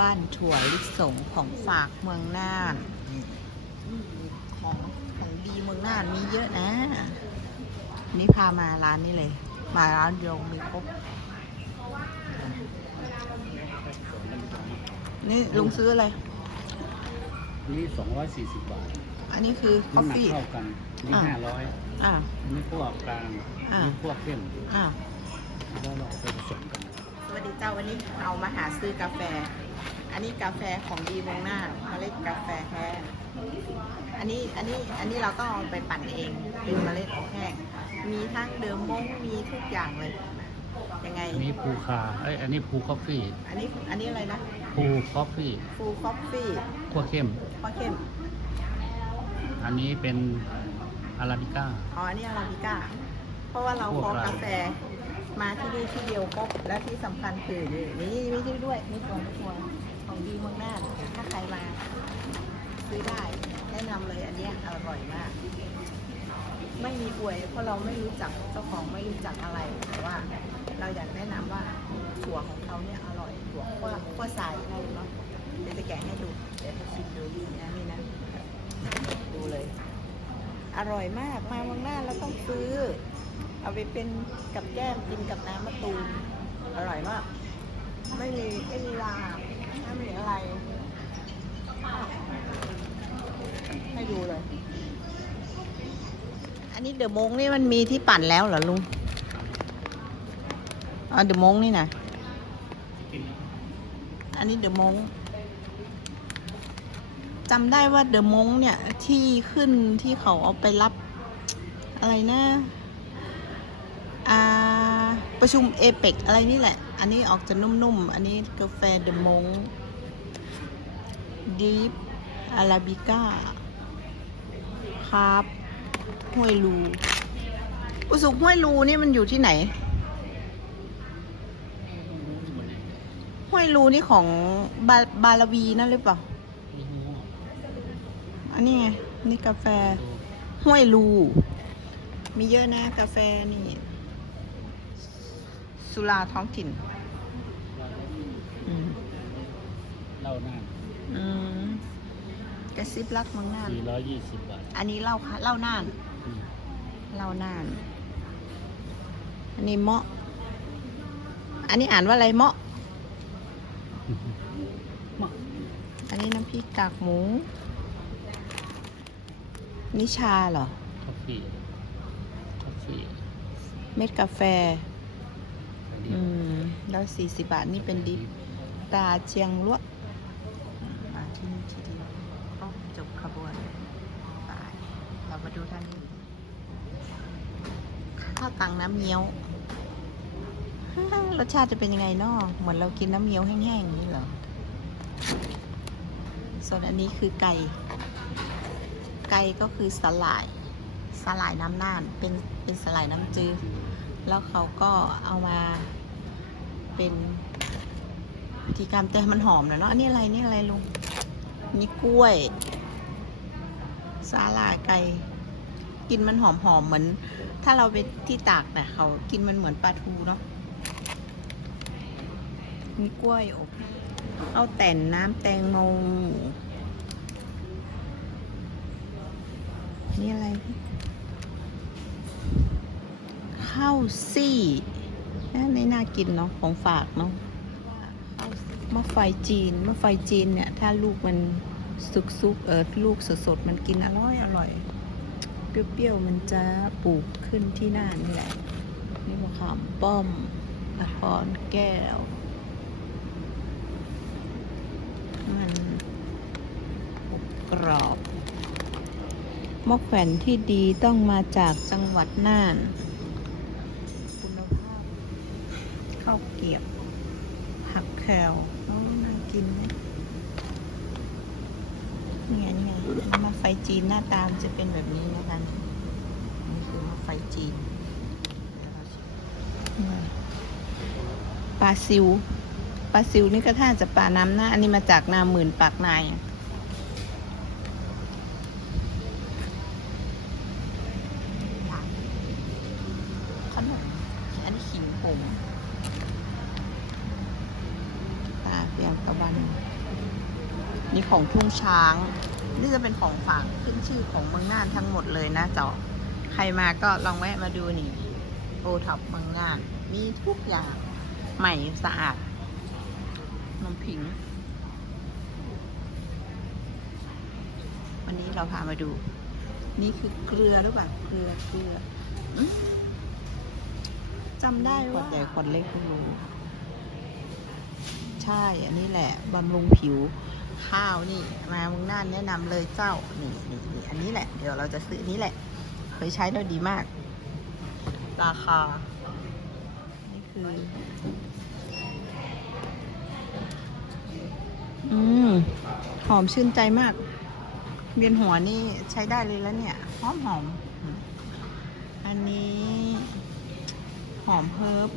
นี้เราอยู่ที่บ้านถั่วลิสงของฝากเมืองน่านของของดีเมืองน่านมีเยอะนะ นี่พามาร้านนี้เลย มาร้านเดียวมีครบ นี่ลุงซื้ออะไรนี่สองร้อยสี่สิบบาท อันนี้คือคอฟน้ำหนักฟี่เท่ากันนี่อ่าห้าร้อยอ่า อันนี้พวกกลางอ่าอันนี้พวกเข้มอ่า แล้วเราเอาไปผสมกัน สวัสดีเจ้าวันนี้เอามาหาซื้อกาแฟ อันนี้กาแฟของดีเมืองน่านเมล็ดกาแฟแท้อันนี้อันนี้อันนี้เราต้องเอาไปปั่นเองเป็นเมล็ดแห้งมีทั้งเดิมมงมีทุกอย่างเลยยังไงอันนี้ภูคาเอ้ยอันนี้ภูคอฟฟี่อันนี้อันนี้อะไรนะภูคอฟฟี่ฟูลคอฟฟี่ขั้วเข้มข้อเข้ม อันนี้เป็นอาราบิก้าอ๋ออันนี้อาราบิก้าเพราะว่าเราพวกขอเรากาแฟมาที่นี่ที่เดียวครบและที่สำคัญคือนี่นี่มีที่ด้วยนี่ตัวนี่ตัว ของดีเมืองน่านถ้าใครมาซื้อได้แนะนำเลยอันเนี้ยอร่อยมาก ไม่มีอวยเพราะเราไม่รู้จักเจ้าของไม่รู้จักอะไรแต่ว่า เราอยากแนะนำว่าถั่วของเขาเนี่ยอร่อยถั่วขั้วขั้วสายอะไรเนาะเดี๋ยวจะแกะให้ดูเดี๋ยวจะชิมดูนะนี่นะดูเลย อร่อยมากมาเมืองหน้าเราต้องซื้อ เอาไปเป็นกับแก้มกินกับน้ำมะตูมอร่อยมาก ไม่มีไม่มีลา ไม่มีอะไร ให้ดูเลย อันนี้เดอะมงนี่มันมีที่ปั่นแล้วเหรอลุงอ๋อเดอะมงนี่นะอันนี้เดอะมงจำได้ว่าเดอะมงเนี่ยที่ขึ้นที่เขาเอาไปรับอะไรนะ ประชุมเอเปกอะไรนี่แหละ อันนี้ออกจะนุ่มๆ อันนี้กาแฟเดอะมงดีฟอาราบิก้าครับห้วยรูอุสุกห้วยรูนี่มันอยู่ที่ไหน ห้วยรูนี่ของบาบาลาวีนั่นหรือเปล่า อันนี้ไง นี่กาแฟห้วยรูมีเยอะนะกาแฟนี่ สุราท้องถิ่นอืมเหล้าน่านอืมกระซิบรักเมืองน่านสี่ร้อยยี่สิบบาท อันนี้เหล้าค่ะเหล้าน่านอืมเหล้าน่าน อันนี้เมาะ อันนี้อ่านว่าอะไรเมาะ อันนี้น้ำพริกกากหมู นิชาเหรอคอฟฟี่คอฟฟี่เม็ดกาแฟ อืมแล้วสี่สิบบาทนี่เป็นดิบตาเจียงลวกมาที่นี่ทีเดียวก็จบขบวนไปเรามาดูทางนี้ ข้าวตังน้ำเงี้ยว รสชาติจะเป็นยังไงเนาะเหมือนเรากินน้ำเงี้ยวแห้งๆนี้เหรอ ส่วนอันนี้คือไก่ ไก่ก็คือสลายสลายน้ำน่าน เป็นเป็นสลายน้ำจืดแล้วเขาก็เอามา เป็นพิธีกรรมแต่มันหอมน่อยเนาะอันนี้อะไรนี่อะไรลุงนี่กล้วยสาลาไก่กินมันหอมหอมเหมือน ถ้าเราไปที่ตากเนี่ยเขากินมันเหมือนปลาทูเนาะมีกล้วยอบเอาแต่นน้ำแตงโมนี่อะไรข้าวซี่ นะนี่น่ากินเนาะของฝากเนาะมะไฟจีนมะไฟจีนเนี่ย ถ้าลูกมันสุกๆเออลูกสดๆมันกินอร่อยอร่อยเปรี้ยวๆมันจะปลูกขึ้นที่หน้านี่แหละนี่มะขามป้อมนครแก้ว มันกรอบมะแขวนที่ดีต้องมาจากจังหวัดน่าน ข้าวเกรียบผักแคลน่ากินไหมนี่ไงนี่ไงมาไฟจีนหน้าตามจะเป็นแบบนี้นะคะนี่คือมาไฟจีนปลาซิวปลาซิวนี่ก็ท่าจะปลาน้ำหน้า อันนี้มาจากนาหมื่นปากนายขนมอันนี้ขิงผง ระบันนี่ของทุ่งช้าง นี่จะเป็นของฝากขึ้นชื่อของเมืองน่านทั้งหมดเลยนะเจ้าใครมาก็ลองแวะมาดูนี่โอท็อปเมืองน่าน มีทุกอย่างใหม่สะอาดนมผิง วันนี้เราพามาดู นี่คือเกลือหรือเปล่าเกลือเกลือจำได้ว่าขวดใหญ่ขวดเล็กไม่รู้ ใช่ อันนี้แหละบำรุงผิวข้าวนี่ มาเมืองน่านแนะนำเลยเจ้า นี่นี่นี่อันนี้แหละ เดี๋ยวเราจะซื้อนี้แหละ เคยใช้แล้วดีมาก ราคา นี่คือ อืม หอมชื่นใจมากเวียนหัวนี่ใช้ได้เลยแล้วเนี่ย หอมหอม อันนี้ หอมเฮิร์บ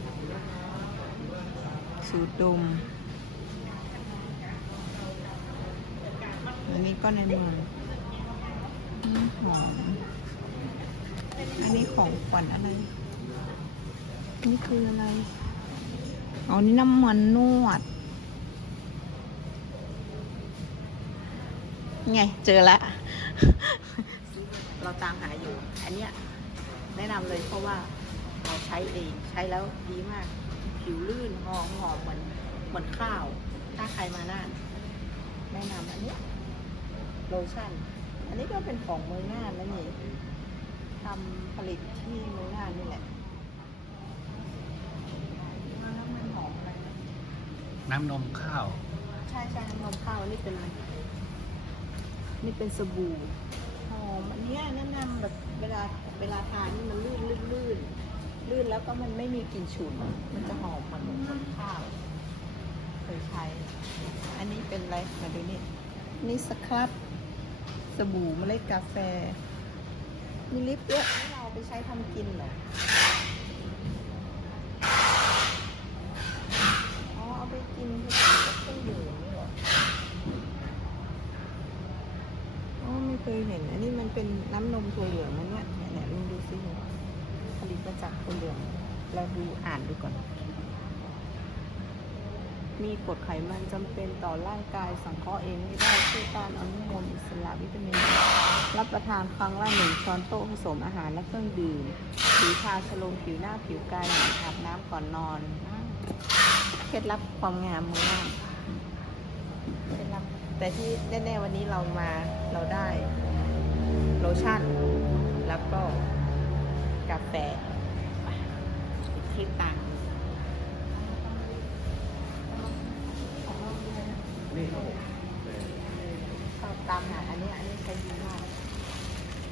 สูตรดม อันนี้ก็ในเมืองนี่หอม อันนี้ของขวัญอะไร นี่คืออะไรอ๋อนี่น้ำมันนวด ไง เจอละเราตามหาอยู่ อันเนี้ยแนะนำเลยเพราะว่าเราใช้เองใช้แล้วดีมาก ผิวลื่นหอมหอมเหมือนเหมือนข้าว ถ้าใครมาน่านแนะนำอันเนี้ย โลชั่น อันนี้ก็เป็นของเมืองน่านนะนี่ทำผลิตที่เมืองน่านนี่แหละแล้วมันหอมอะไรนะน้ำนมข้าว ใช่ใช่น้ำนมข้าวนี่เป็น นี่เป็นสบู่หอมอันเนี้ยแนะนำแบบเวลาเวลาทานนี่มันลื่นลื่นลื่นลื่นแล้วก็มันไม่มีกลิ่นฉุน มันจะหอมเหมือนนมข้าวเคยใช้ อันนี้เป็นอะไรมาดูนี่ นี่สครับ สบู่เมล็ดกาแฟ มีลิปเยอะให้เราไปใช้ทำกินเหรออ๋อเอาไปกินผสมกับเครื่องดื่มนี่เหรออ๋อไม่เคยเห็น อันนี้มันเป็นน้ำนมตัวเหลืองนะเนี่ยเนี่ยเนี่ยลองดูซิผลิตมาจากตัวเหลือง เราดูอ่านดูก่อน มีกรดไขมันจำเป็นต่อร่างกายสังเคราะห์เองไม่ได้ช่วยต้านอนุมูลอิสระวิตามิน รับประทานครั้งละหนึ่งช้อนโต๊ะผสมอาหารและเครื่องดื่ม ผิวชาชโลมผิวหน้าผิวกายหลังอาบน้ำก่อนนอน เคล็ดลับความงามมือหน้าเคล็ดลับ แต่ที่แน่ๆวันนี้เรามาเราได้โลชั่น แล้วก็กาแฟไปคลิปต่าง